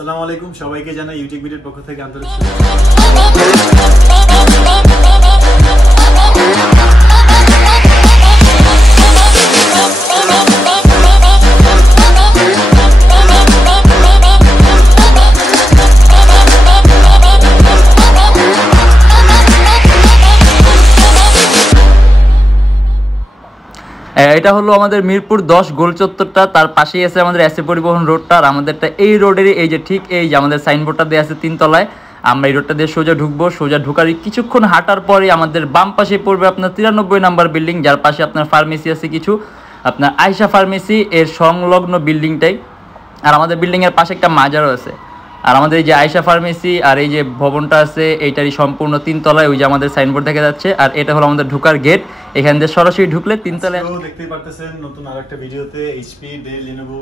আসসালামু আলাইকুম সবাইকে জানাই ইউটেকবিডের পক্ষ থেকে আন্তরিক এটা হলো আমাদের মিরপুর 10 গোল চত্বরটা, তার পাশেই আছে আমাদের এসএ পরিবহন রোডটা। আর আমাদেরটা এই রোডেরই এই যে ঠিক এই যে আমাদের সাইনবোর্ডটা দেওয়া আছে 3 তলায়। আমরা এই রোডটা দিয়ে সোজা ঢুকবো, সোজা ঢুকার কিছুক্ষণ হাঁটার পরে আমাদের বাম পাশে পড়বে আপনার 93 নাম্বার বিল্ডিং, যার পাশে আপনার ফার্মেসি আছে কিছু, আপনার আয়শা ফার্মেসি এর সংলগ্ন বিল্ডিংটাই। আর আমাদের বিল্ডিংয়ের পাশে একটা মাজারও আছে। আর আমাদের এই যে আয়শা ফার্মেসি আর এই যে ভবনটা আছে এইটারই সম্পূর্ণ 3 তলায়, ওই যে আমাদের সাইনবোর্ড দেখা যাচ্ছে। আর এটা হলো আমাদের ঢোকার গেট, এখান দিয়ে সরাসরি ঢুকলে 3 তলায়। দেখতেই পারতেছেন নতুন আরেকটা ভিডিওতে এইচপি ডেল লিনোভো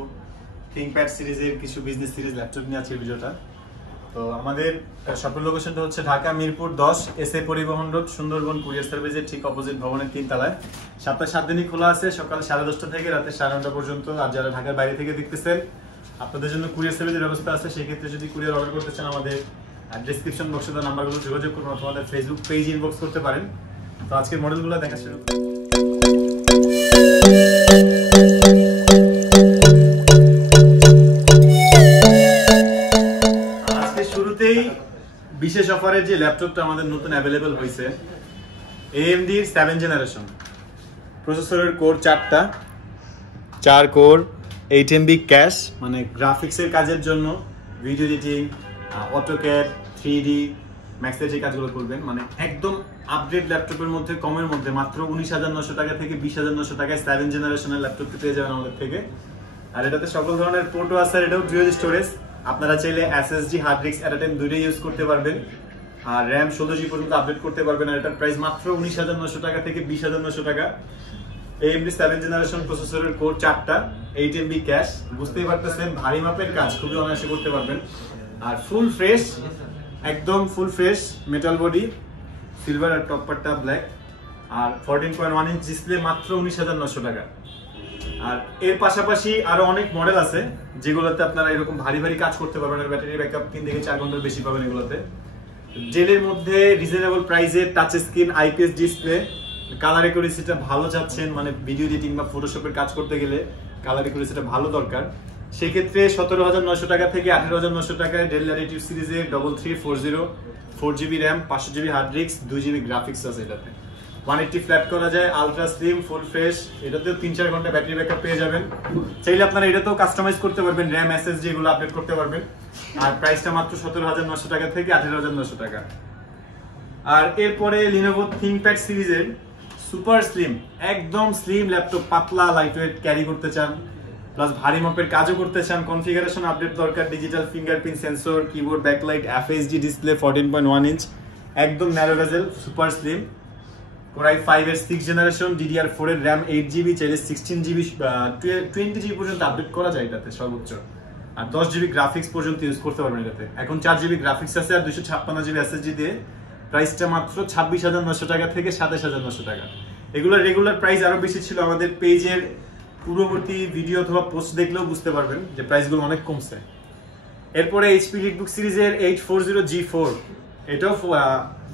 থিংকপ্যাড সিরিজের কিছু বিজনেস সিরিজ ল্যাপটপ নিয়ে আছে ভিডিওটা। তো আমাদের শপের লোকেশনটা হচ্ছে ঢাকা মিরপুর 10 এসএ পরিবহন রোড, সুন্দরবন কুরিয়ার সার্ভিসের ঠিক অপোজিট ভবনের 3 তলায়। সপ্তাহে 7 দিনই খোলা আছে, সকাল 10:30 থেকে রাতে 9:30 পর্যন্ত। আর যারা ঢাকার বাইরে থেকে দেখতেছেন আপনাদের জন্য কুরিয়ার সার্ভিসের ব্যবস্থা আছে। সেই ক্ষেত্রে যদি কুরিয়ার অর্ডার করতে চান আমাদের ডেসক্রিপশন বক্সে দেওয়া নাম্বারগুলো যোগাযোগ করুন অথবা আমাদের ফেসবুক পেজ ইনবক্স করতে পারেন। তো আজকের মডেলগুলো দেখা শুরু করি। আজকে শুরুতেই বিশেষ অফারের যে ল্যাপটপটা আমাদের নতুন অ্যাভেলেবল হয়েছে, AMD 7 জেনারেশন, প্রসেসরের কোর 4টা, 4 কোর, 8 MB ক্যাশ, মানে গ্রাফিক্সের কাজের জন্য, ভিডিও এডিটিং, অটোক্যাড, 3D ম্যাক্সের যে কাজগুলো করবেন, মানে একদম আপডেট ল্যাপটপের মধ্যে কমের মধ্যে মাত্র 19,900 টাকা থেকে 20,900 টাকায় 7 জেনারেশনের ল্যাপটপটি পেয়ে যাবেন আমাদের থেকে। আর এটাতে সকল ধরনের পোর্টও আছে, এটাও ডুয়াল স্টোরেজ। আপনারা চাইলে SSD হার্ড ডিস্ক এট আ টাইম দুইটাই ইউজ করতে পারবেন। আর RAM 16GB পর্যন্ত আপডেট করতে পারবেন। আর এটার প্রাইস মাত্র 19,900 টাকা থেকে 20,900 টাকা। AMD 7 জেনারেশন প্রসেসরের কোর 4টা, 8 MB ক্যাশ, বুঝতেই পারতেছেন ভারী মাপের কাজ খুবই অনায়াসে করতে পারবেন। আর ফুল ফ্রেশ, একদম full fresh metal body, silver আর টপ পার্টটা ব্ল্যাক। আর 14.1 ইঞ্চ ডিসপ্লে, মাত্র 19,900 টাকা। আর এর পাশাপাশি আরো অনেক মডেল আছে যেগুলোতে আপনারা এরকম ভারী ভারী কাজ করতে পারবেন। আর ব্যাটারি ব্যাকআপ 3 থেকে 4 ঘন্টার বেশি পাবেন এগুলোতে। জেলের মধ্যে রিজনেবল প্রাইসে touch screen IPS display, colour অ্যাকুরেসিটা ভালো চাচ্ছেন, মানে ভিডিও এডিটিং বা ফটোশপের কাজ করতে গেলে কালার অ্যাকুরেসিটা ভালো দরকার, সেই ক্ষেত্রে 17,900 টাকা থেকে 18,900 টাকায় ডেল ল্যাটিটিউড সিরিজের 3340 4GB RAM 500GB hard disk 2GB graphics আছে। এটাতে 180 ফ্ল্যাট করা যায়, আলট্রা স্লিম, ফুল ফ্রেশ। এটাতেও 3-4 ঘন্টা ব্যাটারি ব্যাকআপ পেয়ে যাবেন। চাইলে আপনারা এটাতেও কাস্টমাইজ করতে পারবেন, RAM SSD এগুলো আপডেট করতে পারবেন। আর প্রাইসটা মাত্র 17,900 টাকা থেকে 18,900 টাকা। আর এরপরে লিনোভো থিংকপ্যাড সিরিজের সুপার স্লিম, একদম স্লিম ল্যাপটপ, পাতলা লাইটওয়েট ক্যারি করতে চান, প্লাস ভারী মাপের কাজও করতে চান, কনফিগারেশন আপডেট দরকার, digital fingerprint sensor, keyboard backlight, FHD display, 14.1 inch, একদম narrow bezel, super slim. Core i 5 এর 6 জেনারেশন, DDR4 এর RAM 8GB, চাইলে 16GB 20GB পর্যন্ত আপডেট করা যায় এটাতে সর্বোচ্চ। আর 10GB গ্রাফিক্স পর্যন্ত ইউজ করতে পারবেন এটাতে। এখন 4GB গ্রাফিক্স আছে আর 256GB SSD দিয়ে। প্রাইসটা মাত্র 26,900 টাকা থেকে 27,900 টাকা। এগুলোর রেগুলার প্রাইস আরো বেশি ছিল, আমাদের পেজের পূর্ববর্তী ভিডিও অথবা পোস্ট দেখলেও বুঝতে পারবেন যে প্রাইসগুলো অনেক কমছে। এরপরে HP লিটবুক সিরিজের 840G4, এটাও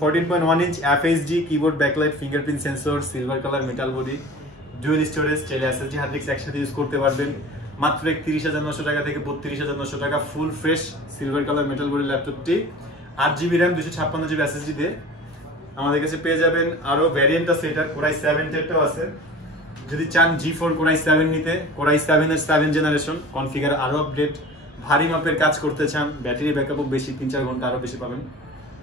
14.1 inch, FHD, keyboard backlight, fingerprint sensor, silver colour metal body, dual storage, চাইলে SSD হার্ড ডিস্ক একসাথে ইউজ করতে পারবেন। মাত্র 31,900 টাকা থেকে 32,900 টাকা, full fresh silver colour metal body ল্যাপটপটি। 8GB RAM 256GB SSD দিয়ে আমাদের কাছে পেয়ে যাবেন। আরো ভ্যারিয়েন্ট আছে, এটা কোরাই 7 এরটাও আছে। যদি চান G4 কোরাই 7 নিতে, কোরাই 7 এর 7 জেনারেশন, কনফিগার আরো আপডেট, ভারী মাপের কাজ করতে চান, ব্যাটারি ব্যাকআপও বেশি, 3-4 ঘন্টা আরো বেশি পাবেন,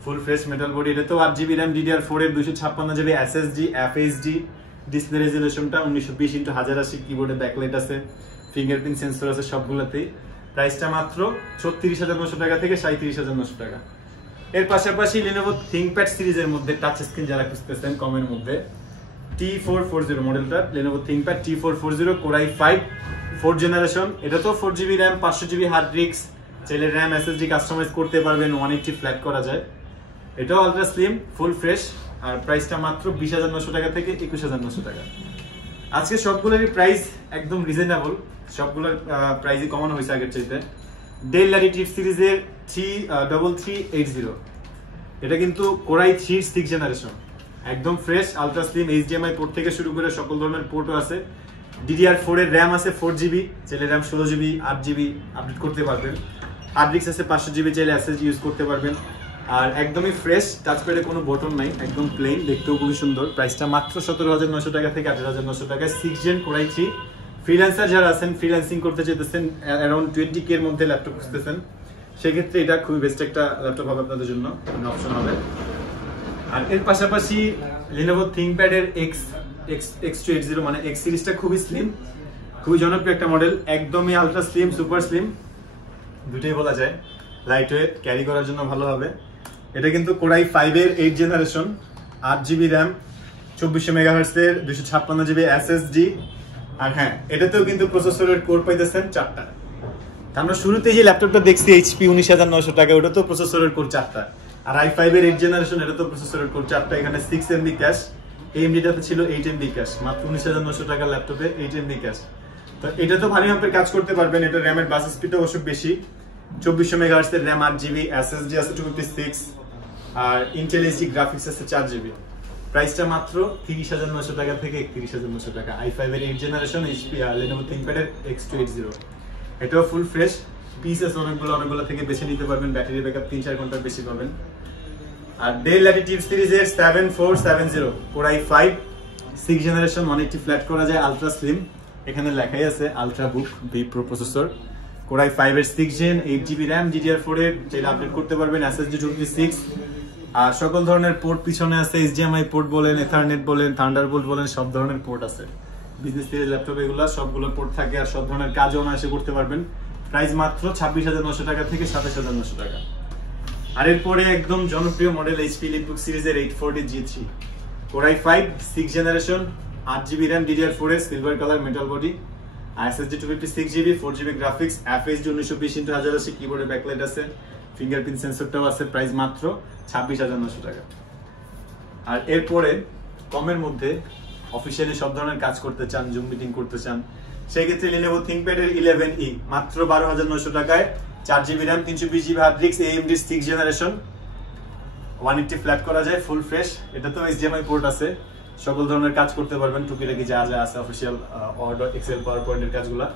ফুল ফ্রেশ মেটাল বডি। এটা তো 8GB RAM DDR4 এর 256GB SSD, FHD ডিসপ্লে, রেজোলিউশনটা 1920x1080, কিবোর্ডে ব্যাকলাইট আছে, ফিঙ্গারপ্রিন্ট সেন্সর আছে সবগুলোতেই। প্রাইসটা মাত্র 36,900 টাকা থেকে 37,900 টাকা। এর পাশাপাশি লিনোভো থিংকপ্যাড সিরিজের মধ্যে টাচ স্ক্রিন যারা খুঁজতেছেন কমের মধ্যে, T440 মডেলটা, Lenovo ThinkPad T440, core i 5 4 generation. এটা তো 4GB RAM 500GB hard disk, চাইলে RAM SSD কাস্টমাইজ করতে পারবেন, 180 ফ্ল্যাট করা যায়। এটাও আলট্রা স্লিম, ফুল ফ্রেশ। আর প্রাইসটা মাত্র 20,900 টাকা থেকে 21,900 টাকা। আজকে সবগুলোরই প্রাইস একদম রিজনেবল, সবগুলোর প্রাইসই কমানো হয়েছে আগের চাইতে। ডেল ল্যাটিটিউড সিরিজের 3380, এটা কিন্তু কোরাই 3 6 জেনারেশন, একদম fresh, ultra slim, HDMI port থেকে শুরু করে সকল ধরনের পোর্টও আছে। DDR4 এর র্যাম আছে 4GB, চাইলে র্যাম 16GB 8GB আপডেট করতে পারবেন। হার্ড ডিস্ক আছে 500GB, চাইলে SSD ইউজ করতে পারবেন। আর একদমই ফ্রেশ, টাচপ্যাডে কোনো বটন নাই, একদম প্লেন, দেখতেও খুবই সুন্দর। প্রাইসটা মাত্র 17,900 টাকা থেকে 18,900 টাকায় 6 জেন কোরাই 3। ফ্রিল্যান্সার যারা আছেন, ফ্রিল্যান্সিং করতে চাইতেছেন, অ্যারাউন্ড 20K এর মধ্যে ল্যাপটপ খুঁজতেছেন, সেক্ষেত্রে এটা খুবই বেস্ট একটা ল্যাপটপ হবে আপনাদের জন্য, অপশন হবে। আর এর পাশাপাশি Lenovo ThinkPad এর X280 মানে X সিরিজটা খুবই স্লিম, খুবই জনপ্রিয় একটা মডেল, একদমই আলট্রা স্লিম, সুপার স্লিম, দুটোই বলা যায়। লাইট ওয়েট, ক্যারি করার জন্য ভালো হবে। এটা কিন্তু কোরাই 5 এর 8 জেনারেশন, 8GB র্যাম, 2400 মেগাহার্টজ এর 256GB SSD। আর হ্যাঁ, এটাতেও কিন্তু প্রসেসরের কোর পাইতেছেন 4টা। আমরা শুরুতেই যে ল্যাপটপটা দেখছি HP 19,900 টাকা, ওটা তো প্রসেসরের কোর 4টা। আর i5 এর 8 জেনারেশন, এটা তো প্রসেসরের কোর 4টা। এখানে 6MB ক্যাশ, AMD-টাতে ছিল 8MB ক্যাশ, মাত্র 19,900 টাকার ল্যাপটপে 8MB ক্যাশ। তো এটা তো ভারী মাপের কাজ করতে পারবেন। এটা র্যামের বাস স্পিডও অবশ্য বেশি, 2400 মেগাহার্টজ এর র্যাম, 8GB SSD আছে 256, আর ইন্টেল এইচডি গ্রাফিক্স আছে 4GB। প্রাইসটা মাত্র 30,900 টাকা থেকে 31,900 টাকা। i5 এর 8 জেনারেশন HP Lenovo ThinkPad এর X280, এটাও ফুল ফ্রেশ, পিস আছে অনেকগুলো থেকে বেছে নিতে পারবেন, ব্যাটারি ব্যাকআপ 3-4 ঘন্টার বেশি পাবেন। আর ডেল ল্যাটিটিউড সিরিজের 7470 কোরাই 5 6 জেনারেশন, 180 ফ্ল্যাট করা যায়, আলট্রা স্লিম, এখানে লেখাই আছে আলট্রা বুক বি প্রো প্রসেসর। কোরাই 5 এর 6 জেন, 8GB র্যাম, DDR4 এর, চাইলে আপডেট করতে পারবেন, SSD 256। আর সকল ধরনের পোর্ট পিছনে আছে, HDMI পোর্ট বলেন, এথারনেট বলেন, থান্ডারবোল্ট বলেন, সব ধরনের পোর্ট আছে। বিজনেস সিরিজ ল্যাপটপ এগুলো সবগুলো পোর্ট থাকে, আর সব ধরনের কাজও অনায়াসে করতে পারবেন। প্রাইস মাত্র 26,900 টাকা থেকে 27,900 টাকা। আর এরপরে একদম জনপ্রিয় মডেল HP লিটবুক সিরিজের 840 G3 core i 5 6 generation, 8GB RAM, DDR4 এর, silver colour, metal body, SSD 256GB, 4GB graphics, FHD 1920x1080, কিবোর্ডে ব্যাকলাইট আছে, ফিঙ্গারপ্রিন্ট সেন্সরটাও আছে। প্রাইস মাত্র 26,900 টাকা। আর এরপরে কমের মধ্যে অফিসিয়ালি সব ধরনের কাজ করতে চান, জুম মিটিং করতে চান, সেই ক্ষেত্রে Lenovo ThinkPad এর 11E মাত্র 12,900 টাকায়, 4GB RAM, 320GB hard disk, AMD 6 generation, 180 flat করা যায়, ফুল ফ্রেশ। এটা তো HDMI পোর্ট আছে, সকল ধরনের কাজ করতে পারবেন, টুকিটাকি যা আছে অফিসিয়াল ওয়ার্ড, এক্সেল, পাওয়ার পয়েন্টের কাজগুলো,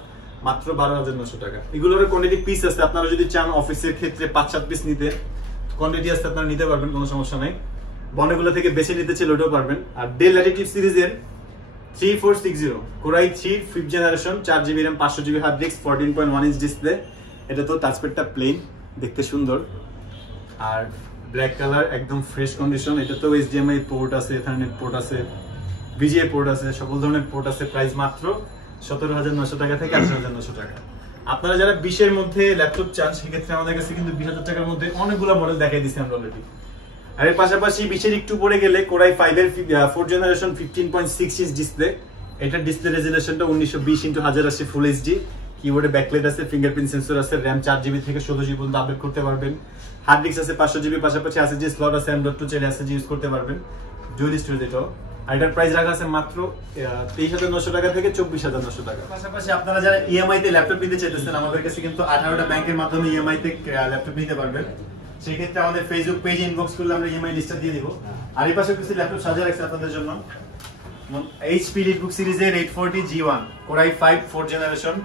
মাত্র 12,900 টাকা। এগুলোর কোয়ান্টিটি পিস আছে, আপনারা যদি চান অফিসের ক্ষেত্রে 5-7 পিস নিতে, কোয়ান্টিটি আছে, আপনারা নিতে পারবেন, কোনো সমস্যা নাই। বনেগুলো থেকে বেছে নিতে চাইলে ওটাও পারবেন। আর ডেল ল্যাটিটিউড সিরিজের 3460 Core i 3 5th generation, 4GB RAM, 500GB hard disk, 14.1 inch display, এটা তো টাচপ্যাডটা প্লেন, দেখতে সুন্দর, আর ব্ল্যাক কালার, একদম ফ্রেশ কন্ডিশন। এটা তো HDMI পোর্ট আছে, এথারনেট পোর্ট আছে, VGA পোর্ট আছে, সকল ধরনের পোর্ট আছে। প্রাইস মাত্র 17,900 টাকা থেকে 18,900 টাকা। আপনারা যারা 20 এর মধ্যে ল্যাপটপ চান, সেক্ষেত্রে আমাদের কাছে কিন্তু 20,000 টাকার মধ্যে অনেকগুলো মডেল দেখাই দিচ্ছি আমরা অলরেডি। আর এর পাশাপাশি 20 এর একটু পরে গেলে কোরাই 5 এর 4th জেনারেশন 15.6 ইঞ্চ ডিসপ্লে, এটার ডিসপ্লে রেজোলিউশনটা 1920x1080 ফুল এইচডি, কিবোর্ডে ব্যাকলাইট আছে, ফিঙ্গারপ্রিন্ট সেন্সর আছে, র্যাম 4GB থেকে 16GB পর্যন্ত আপডেট করতে পারবেন, হার্ড ডিস্ক আছে 500GB, পাশাপাশি SSD স্লট আছে, M.2 চাইলে SSD ইউজ করতে পারবেন, ডুয়াল স্টোরেজ এটাও। আর এটার প্রাইস রাখা আছে মাত্র 23,900 টাকা থেকে 24,900 টাকা। পাশাপাশি আপনারা যারা EMI তে ল্যাপটপ নিতে চাইতেছেন, আমাদের কাছে কিন্তু 18টা ব্যাংকের মাধ্যমে EMI তে ল্যাপটপ নিতে পারবেন। সেই ক্ষেত্রে আমাদের ফেসবুক পেজে ইনবক্স করলে আমরা EMI লিস্টটা দিয়ে দিব। আর এই পাশে কিছু ল্যাপটপ সাজিয়ে রাখছি আপনাদের জন্য। HP লিটবুক সিরিজের 840 G1 Core i 5 4th generation,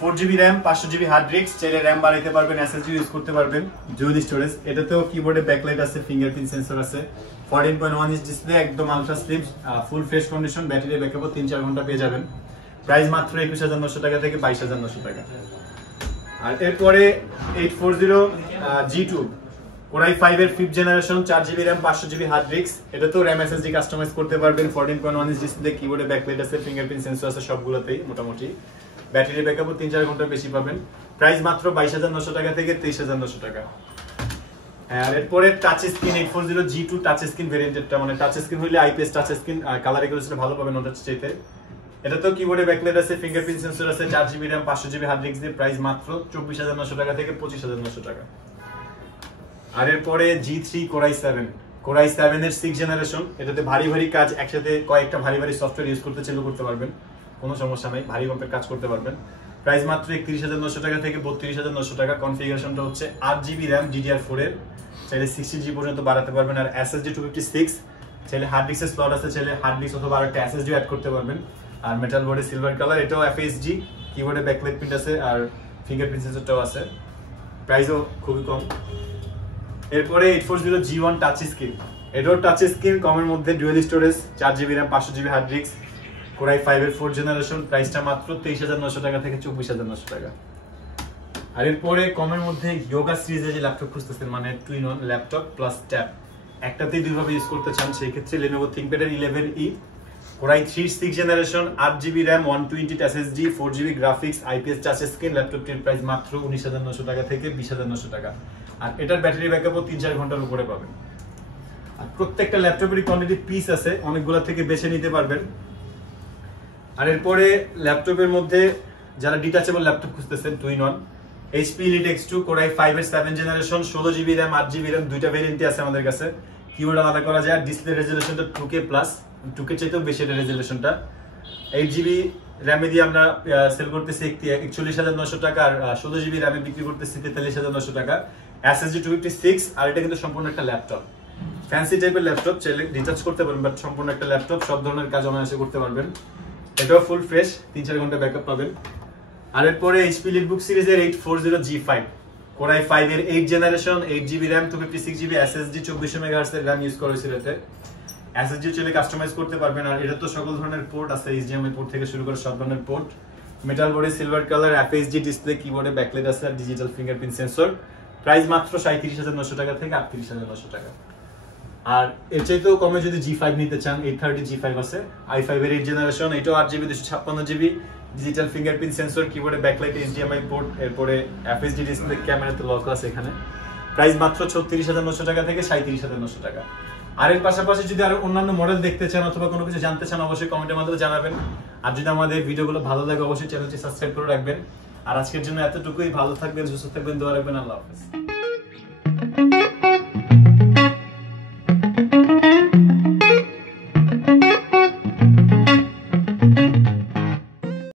4GB RAM, 500GB hard disk, চাইলে র্যাম বাড়াইতে পারবেন, SSD ইউজ করতে পারবেন, ডুয়াল স্টোরেজ। এটাতেও কিবোর্ডে ব্যাকলাইট আছে, ফিঙ্গারপ্রিন্ট সেন্সর আছে, 14.1 ইঞ্চ ডিসপ্লে, একদম ultra slim, full fresh condition, battery ব্যাকআপও 3-4 ঘন্টা পেয়ে যাবেন। প্রাইস মাত্র 21,900 টাকা থেকে 22,900 টাকা। আর এরপরে 840 G2 কোরাই 5 এর 5th generation, 4GB RAM, 500GB hard disk, এটাতেও র্যাম SSD কাস্টমাইজ করতে পারবেন, 14.1 ইঞ্চ ডিসপ্লে, কিবোর্ডে ব্যাকলাইট আছে, ফিঙ্গারপ্রিন্ট সেন্সর আছে, সবগুলোতেই মোটামুটি, ব্যাটারি ব্যাকআপও 3-4 ঘন্টা বেশি পাবেন। প্রাইস মাত্র 22,900 টাকা থেকে 23,900 টাকা। আর এরপরে touch screen 840 G2 touch screen ভেরিয়েন্টটা, মানে টাচ স্ক্রিন হইলে IPS touch screen, colour regulation ভালো পাবেন ওটার চাইতে। এটাতেও কিবোর্ডে ব্যাকলাইট আছে, ফিঙ্গারপ্রিন্ট সেন্সর আছে, 4GB RAM, 500GB hard disk দিয়ে, প্রাইস মাত্র 24,900 টাকা থেকে 25,900 টাকা। আর এরপরে G3 কোরাই 7 এর 6th জেনারেশন, এটাতে ভারী ভারী কাজ একসাথে কয়েকটা ভারী ভারী সফটওয়্যার ইউজ করতে চাইলে করতে পারবেন, কোনো সমস্যা নাই, ভারী মাপের কাজ করতে পারবেন। প্রাইস মাত্র 31,900 টাকা থেকে 32,900 টাকা। কনফিগারেশনটা হচ্ছে 8GB RAM DDR4 এর, চাইলে 60GB পর্যন্ত বাড়াতে পারবেন। আর SSD 256, চাইলে হার্ড ডিস্কের স্লট আছে, চাইলে হার্ড ডিস্ক অথবা আরেকটা SSD অ্যাড করতে পারবেন। আর মেটাল বডি সিলভার কালার, এটাও FHD, কিবোর্ডে ব্যাকলাইট প্রিন্ট আছে আর ফিঙ্গারপ্রিন্ট সেন্সরটাও আছে। প্রাইসও খুবই কম। এরপরে 840G1 টাচ স্ক্রিন, এটাও টাচ স্ক্রিন, কমের মধ্যে dual storage, 4GB RAM 500GB hard disk, Core i5 এর 4th জেনারেশন। প্রাইসটা মাত্র 23,900 টাকা থেকে 24,900 টাকা। আর এরপরে কমের মধ্যে ইয়োগা সিরিজের যে ল্যাপটপ খুঁজতেছেন, মানে 2-in-1 ল্যাপটপ প্লাস ট্যাব, একটাতেই দুইভাবে ইউজ করতে চান, সেই ক্ষেত্রে Lenovo ThinkPad এর 11E, Core i3 6th generation, 8GB RAM 120 SSD, 4GB graphics, IPS touch screen. ল্যাপটপটির প্রাইস মাত্র 19,900 টাকা থেকে 20,900 টাকা। আর এটার ব্যাটারি ব্যাকআপও 3-4 ঘন্টার উপরে পাবেন। আর প্রত্যেকটা ল্যাপটপেরই কোয়ান্টিটি পিস আছে, অনেকগুলো থেকে বেছে নিতে পারবেন। আর এরপরে ল্যাপটপের মধ্যে যারা ডিটাচেবল ল্যাপটপ খুঁজতেছেন 2-in-1, HP Youtechbd Core i5 এর 7th generation, 16GB RAM 8GB RAM, দুইটা ভেরিয়েন্টই আছে আমাদের কাছে। কিবোর্ড আলাদা করা যায়, ডিসপ্লে রেজোলিউশনটা 2K প্লাস, 2K চাইতেও বেশি এটা রেজোলিউশনটা। 8GB RAM দিয়ে আমরা সেল করতেছি 41,900 টাকা, আর 16GB RAM বিক্রি করতেছি 43,900 টাকা। SSD 256, আর এটা কিন্তু সম্পূর্ণ একটা ল্যাপটপ, ফ্যান্সি টাইপের ল্যাপটপ, চাইলে ডিটাচ করতে পারবেন, বাট সম্পূর্ণ একটা ল্যাপটপ, সব ধরনের কাজ অনায়াসে করতে পারবেন। এটাও ফুল ফ্রেশ, 3-4 ঘন্টা ব্যাকআপ পাবেন। আর এরপরে HP Leadbook সিরিজের 840G5 Core i5 এর 8th generation, 8GB RAM 256GB SSD, 2400 MHz এর RAM ইউজ করা হয়েছিল এতে। SSD চাইলে কাস্টমাইজ করতে পারবেন। আর এটা তো সকল ধরনের পোর্ট আছে, HDMI পোর্ট থেকে শুরু করে সব ধরনের port. Metal body silver colour, FHD display, কিবোর্ডে ব্যাকলাইট আছে আর ডিজিটাল ফিঙ্গারপ্রিন্ট সেন্সর। প্রাইস মাত্র 37,900 টাকা থেকে 38,900 টাকা। আর এর চাইতেও কমে যদি G5 নিতে চান, 830G5 আছে, i5 এর 8th জেনারেশন, এটাও 8GB 256GB, digital fingerprint sensor, কিবোর্ডে ব্যাকলাইট, HDMI পোর্ট, এরপরে FHD ডিসপ্লে, ক্যামেরাতে লক আছে এখানে। প্রাইস মাত্র 36,900 টাকা থেকে 37,900 টাকা। আর এর পাশাপাশি যদি আরো অন্যান্য মডেল দেখতে চান অথবা কোনো কিছু জানতে চান, অবশ্যই কমেন্টের মাধ্যমে জানাবেন। আর যদি আমাদের ভিডিওগুলো ভালো লাগে, অবশ্যই চ্যানেলটি সাবস্ক্রাইব করে রাখবেন। আর আজকের জন্য এতটুকুই, ভালো থাকবেন, সুস্থ থাকবেন, দোয়া রাখবেন। আল্লাহ হাফেজ।